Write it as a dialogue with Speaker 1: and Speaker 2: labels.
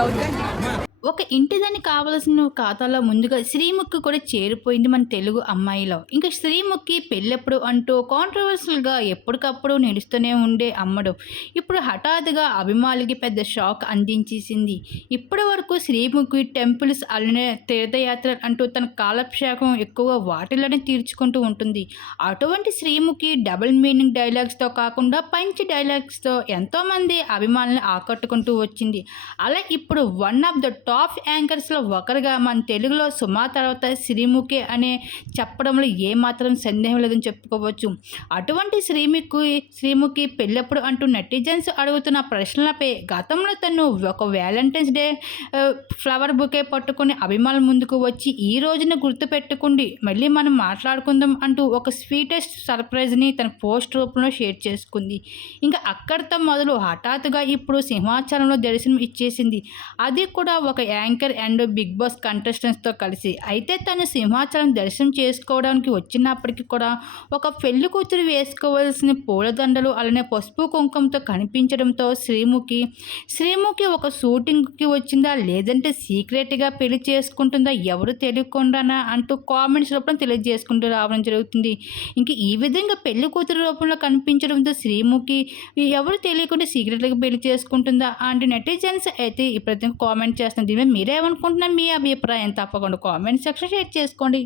Speaker 1: đâu
Speaker 2: ఒక ఇంటిదని కావలసిన ఖాతాలో ముందుగా శ్రీముఖి కూడా చేరిపోయింది మన తెలుగు అమ్మాయిలో. ఇంకా శ్రీముఖి పెళ్ళెప్పుడు అంటూ కాంట్రవర్షియల్గా ఎప్పటికప్పుడు నిలుస్తూనే ఉండే అమ్మడు. ఇప్పుడు హఠాత్తుగా అభిమానులకి పెద్ద షాక్ అందించేసింది. ఇప్పటి వరకు శ్రీముఖి టెంపుల్స్ అలానే తీర్థయాత్ర అంటూ తన కాలక్షేపం ఎక్కువ వాటిలోనే తీర్చుకుంటూ ఉంటుంది. అటువంటి శ్రీముఖి డబుల్ మీనింగ్ డైలాగ్స్తో కాకుండా పంచ్ డైలాగ్స్తో ఎంతోమంది అభిమానులను ఆకట్టుకుంటూ వచ్చింది. అలా ఇప్పుడు వన్ ఆఫ్ ద టాప్ యాంకర్స్లో ఒకరుగా మన తెలుగులో సుమా తర్వాత శ్రీముఖి అనే చెప్పడంలో ఏమాత్రం సందేహం లేదని చెప్పుకోవచ్చు. అటువంటి శ్రీముఖి శ్రీముఖి పెళ్ళప్పుడు అంటూ నెటిజన్స్ అడుగుతున్న ప్రశ్నలపై గతంలో తను ఒక వ్యాలంటైన్స్ డే ఫ్లవర్ బుకే పట్టుకుని అభిమానుల ముందుకు వచ్చి ఈ రోజున గుర్తుపెట్టుకుండి మళ్ళీ మనం మాట్లాడుకుందాం అంటూ ఒక స్వీటెస్ట్ సర్ప్రైజ్ని తన పోస్ట్ రూపంలో షేర్ చేసుకుంది. ఇంకా అక్కడితో మొదలు హఠాత్తుగా ఇప్పుడు సింహాచలంలో దర్శనం ఇచ్చేసింది. అది కూడా ఒక యాంకర్ అండ్ బిగ్ బాస్ కంటెస్టెంట్స్తో కలిసి. అయితే తను సింహాచలం దర్శనం చేసుకోవడానికి వచ్చినప్పటికీ కూడా ఒక పెళ్ళి కూతురు వేసుకోవాల్సిన పూలదండలు అలానే పసుపు కుంకుమతో కనిపించడంతో శ్రీముఖి శ్రీముఖి ఒక షూటింగ్కి వచ్చిందా? లేదంటే సీక్రెట్గా పెళ్ళి చేసుకుంటుందా? ఎవరు తెలియకుండానా? అంటూ కామెంట్స్ రూపంలో తెలియజేసుకుంటూ రావడం జరుగుతుంది. ఇంక ఈ విధంగా పెళ్ళి కూతురు రూపంలో కనిపించడంతో శ్రీముఖి ఎవరు తెలియకుండా సీక్రెట్గా పెళ్ళి చేసుకుంటుందా? అంటే నెటిజన్స్ అయితే ఇప్పుడైతే కామెంట్ చేస్తుంది దీని మీద మీరేమనుకుంటున్నారు మీ అభిప్రాయం తప్పకుండా కామెంట్ సెక్షన్ షేర్ చేసుకోండి.